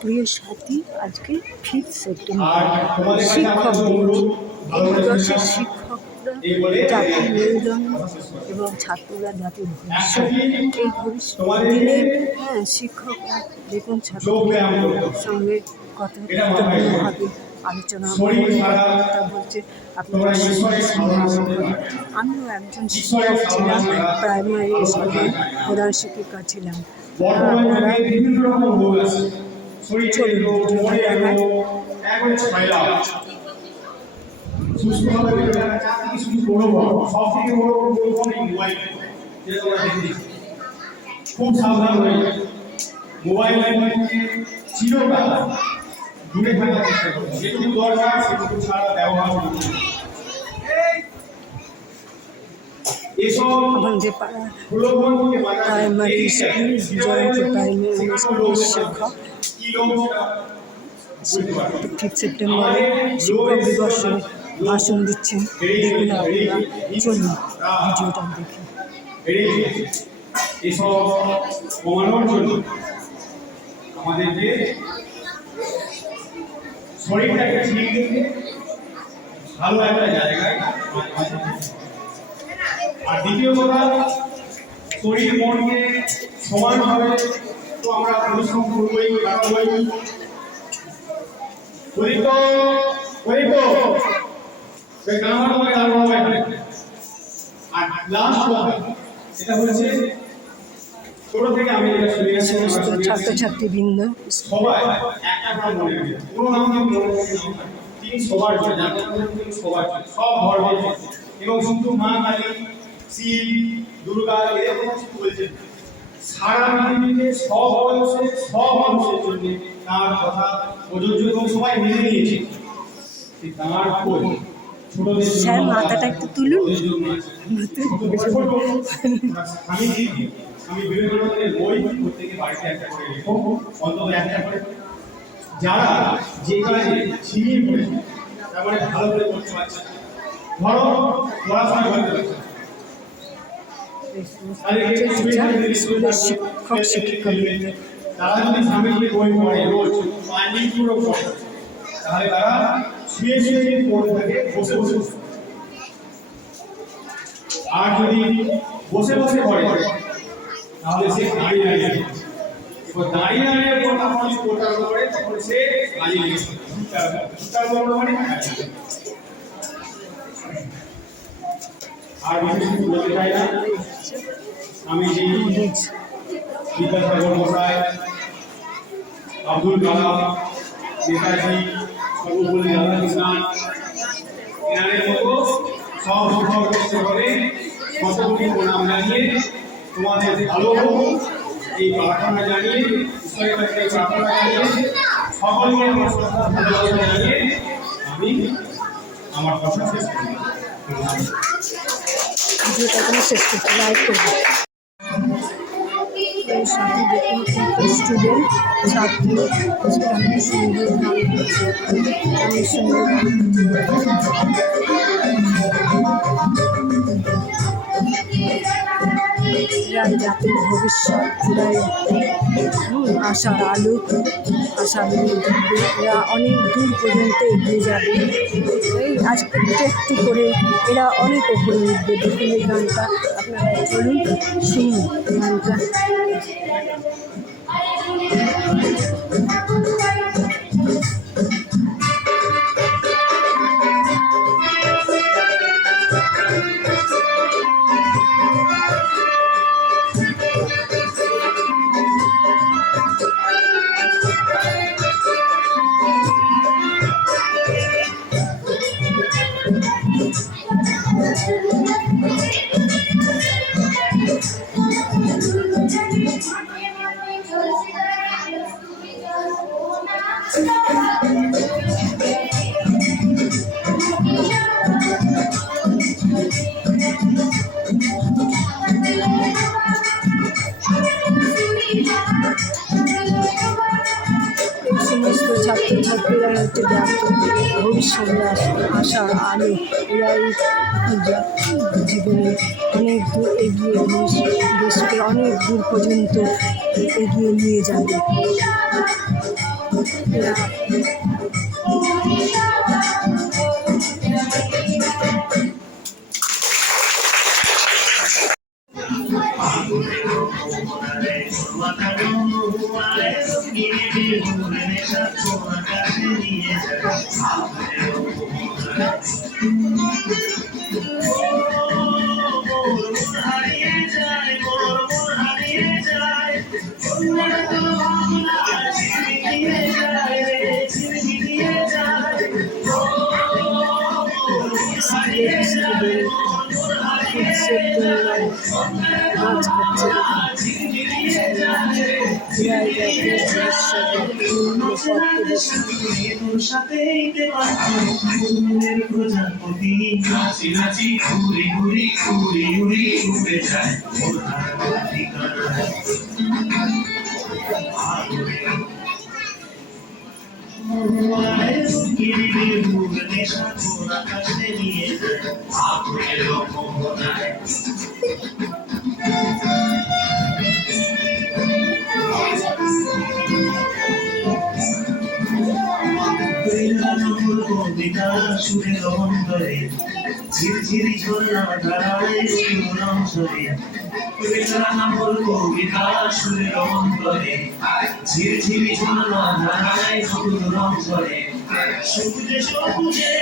প্রিয় সাথী, আজকে 5 সেপ্টেম্বর শিক্ষক দিবস। এই দিবসের শিক্ষকরা জাতির মেরুদণ্ড এবং ছাত্ররা জাতির ভবিষ্যৎ। এই ভবিষ্যৎ দিনে শিক্ষকরা দেখুন ছাত্রদের সঙ্গে কথাভাবে আলোচনা কথাবার্তা বলছে। আপনারা আমিও একজন শিক্ষক ছিলাম, প্রাইমারি স্কুলে প্রধান শিক্ষিকা ছিলাম। আপনারা খুব সাবধান হয়ে মোবাইল চিরকাল দূরে থাকার চেষ্টা করুন। যেটুকু দরকার সেটুকু ছাড়া ব্যবহার করুন। আমাদের প্রাইমারি স্কুল জয়ন্তী প্রাইমারি স্কুলের শিক্ষক 5 সেপ্টেম্বরে শিক্ষক দিবসে ভাষণ দিচ্ছেন। দেখুন আপনারা, চলুন ভিডিওটা দেখি। এসব কমানোর জন্য আমাদেরকে শরীরটাকে ঠিক রেখে ভালো একটা জায়গায়, আর দ্বিতীয় কথা, শরীর মনকে সমানভাবে তো আমরা পরিশ্রম করবোই, আর লাস্ট এটা হচ্ছে ছোট থেকে আমি এটা শুনে গেছি, ছাত্রছাত্রীবৃন্দ সবাই একটা কথা মনে রাখবে, কোনো নাম তিনি সবার জন্য, সবার সব ধর্মের এবং শুধু মা কালী, শিব, দুর্গা এরকম কিছু বলছেন। সারা পৃথিবীতে সব বয়সে সব মানুষের জন্য তার কথা প্রযোজ্য এবং সবাই মেনে নিয়েছে। তার বই স্যার মাথাটা একটু তুলুন। আমি বিবেকানন্দের বই প্রত্যেকে বাড়িতে একটা করে রেখো, অন্তত একটা করে। যারা যে কাজে ছিনিয়ে পড়েছে তারপরে ভালো করে করতে পারছে, ধরো পড়াশোনা করতে পারছে, শিক্ষক শিক্ষিকা তারা যদি স্বামীকে বই পড়ে রোজ পুরো পড়ে, তাহলে তারা শুয়ে শুয়ে পড়ে থাকে, বসে বসে। আর যদি বসে বসে পড়ে তাহলে সে দাঁড়িয়ে দাঁড়িয়ে, এবার দাঁড়িয়ে দাঁড়িয়ে পড়া মানে পড়ার পরে তখন সে দাঁড়িয়ে গেছে। আর বিশেষ কিছু বলতে চাই না। আমি যে বিদ্যাসাগর মশাই, আব্দুল কালাম, নেতাজি, সর্বপল্লী রাধাকৃষ্ণন, এনাদের মতো সব শিক্ষকদের শতকোটি প্রণাম জানিয়ে, তোমাদের ভালো হোক এই প্রার্থনা জানিয়ে, ঈশ্বরের কাছে প্রার্থনা জানিয়ে, সকলকে ভালোবাসা জানিয়ে আমি আমার কথা শেষ করি। ভিডিওটা শেষ করতে লাইক করবো। সাথে দেখুন স্টুডেন্ট ছাত্র অনেক সুন্দর গান করছে, অনেক সুন্দর গান এরাই জাতির ভবিষ্যৎ, এরাই আশার আলো, আশার দেখবে এরা অনেক দূর পর্যন্ত এগিয়ে যাবে। এই আজকে একটু করে এরা অনেক উপরে উঠবে। দেখুন এই গানটা, আপনারা চলুন শুনুন গানটা। সমস্ত ছাত্র ছাত্রছাত্রীরা হচ্ছে ভবিষ্যতে আশার আলো। এরাই জীবনে অনেক দূর এগিয়ে দেশকে অনেক দূর পর্যন্ত এগিয়ে নিয়ে যাবে। এরা কাজ করছে। প্রজাপতি নাচি নাচি ঘুরি ঘুরি ঘুরি ঘুরি উড়ে যায় আকাশে নিয়ে যায় আগুনের মোহনায়। কবিতা সুরের অন্তরে ঝিরঝিরি ঝর্ণা ধারায় রংসরে কবিতা সুরের অন্তরে ঝিরঝিরি ঝর্ণা ধারায় রংসরে সবুজে সবুজে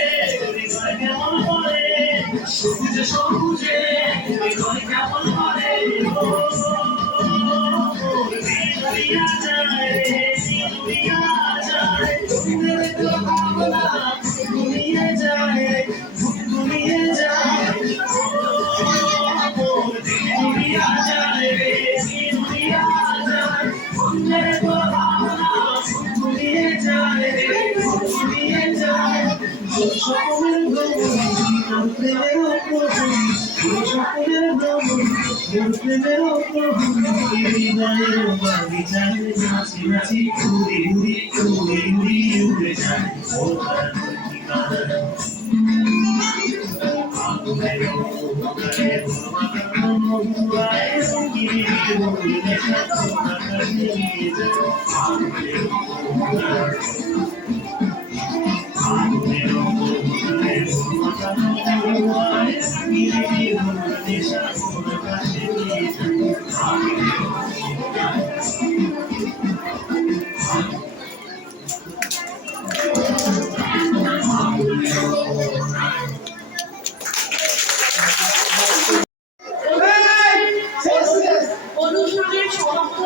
হৃদয় কেমন করে সবুজে সবুজে হৃদয় কেমন করে নাচি নাচি ঘুরি ঘুরি ঘুরি ঘুরি উড়ে যায় ও অনুষ্ঠানের সমাপ্ত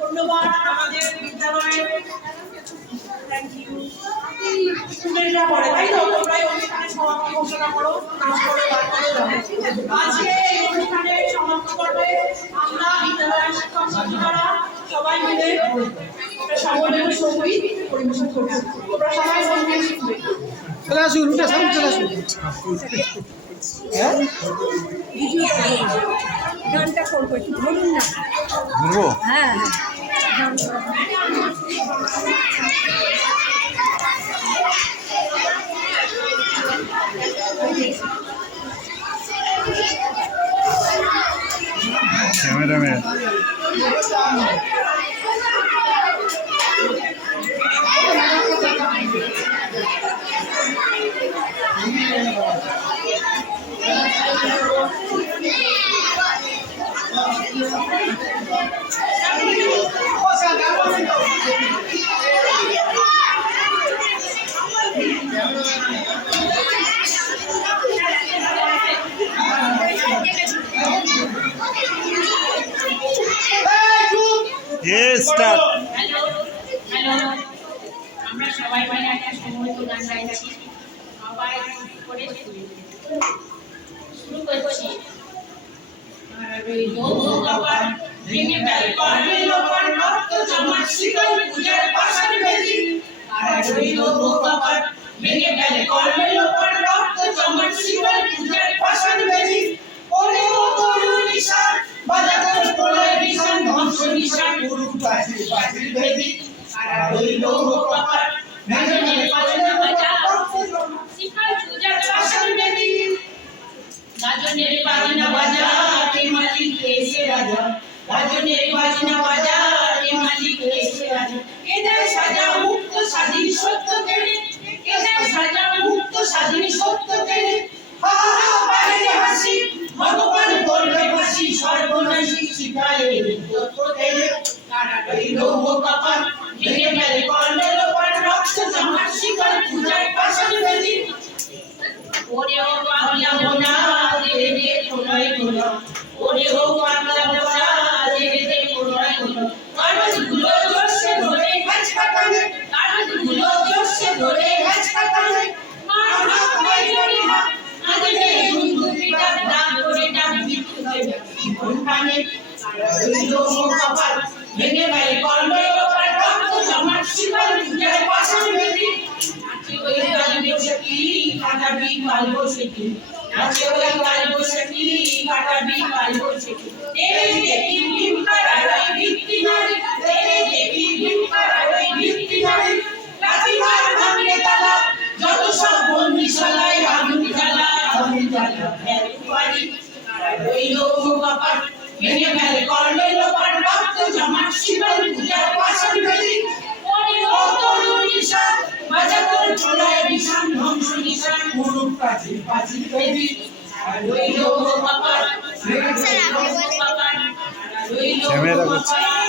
ধন্যবাদ আমাদের বিদ্যালয়ের স্টুডেন্টরা পড়ে, তাই তো তোমরাই অনুষ্ঠানের সমাপ্তি ঘোষণা করো, নাচ করে বার করে দাও। আজকে এই অনুষ্ঠানের সমাপ্ত করবে আমরা বিদ্যালয়ের শিক্ষক শিক্ষিকারা সবাই মিলে সামনের সঙ্গীত পরিবেশন করবো। তোমরা সবাই সঙ্গীত শিখবে। চলে আসুন, উঠে সামনে চলে আসুন। গানটা করবো একটু বলুন না। বলবো? হ্যাঁ ক্যামেরাম্যান স্টার্ট। হ্যালো, আমরা সবাই মিলে একটা সম্মিলিত গান গাই থাকি, সবাই করে শুরু করছি। ভেঙে ফেল করবে লোপার রক্ত জমাট শিকল পূজার পাশার বেদি। আর রইল কপার ভেঙে ফেল করবে লোপার রক্ত জমাট শিকল পূজার পাশার বেদি। ওরে ও তরু নিশান বাজাতে প্রলয় নিশান ধ্বংস নিশান গুরু বাজির বাজির বেদি। আর রইল কপার দেয় সাজা মুক্ত স্বাধীন সত্য কেড়ে, কে দেয় সাজা মুক্ত স্বাধীন সত্য কেড়ে। হা হা হা বাইরে হাসি, ভগবান করবে ফাঁসি, সর্বনাশী শিখায় যত তেলে। কারা রইল কপাল, ভেঙে গেলে কর্ণের ওপর রক্ত জমাট শিকল, পূজায় পাষাণ বেদি। ওরে ও পাগলা মোনা, রে রে প্রলয় হলো, ওরে ও পাগলা মোনা, রে রে প্রলয় হলো। কারণগুলো জোরসে ধরে হ্যাচকা টানে, কারণগুলো জোরসে ধরে হ্যাচকা টানে। মার হাত বাইরে হাত, আগে গুনগুনি ডাক ডাক করে ডাক বিদ্যুতে জীবন টানে। রইল কপাল, ভেঙে গেলে কর্মের ওপর রক্ত জমাট শিকল, পূজায় পাষাণ বেদি। নাচে ওই কাল বৈশাখী, কাটাবি কাল বৈশাখী, নাচে ওই কাল বৈশাখী, কাটাবি কাল বৈশাখী। তেরে দেখি ভীম পাড়ার ওই ভিত্তি নারী, তেরে দেখি ভীম পাড়ার ওই ভিত্তি নারী। লাঠিমার ভাঙলে তালা, যত সব বন্দিশালায় আগুন জ্বালা, আগুন জ্বালা ফের বাড়ি। রইল কপাল, ভেঙে গেলে কর্ণের ওপর রক্ত জমাট শিকল, পূজায় পাষাণ বেদি। ওরে ও তরুণ নিশান, বাজা তোর প্রলয় বিশান, ধ্বংস নিশান মুরুখ প্রাচীর প্রাচীর বেদি। রইল কপাল, রইল কপাল, রইল ক্যামেরা কপাল।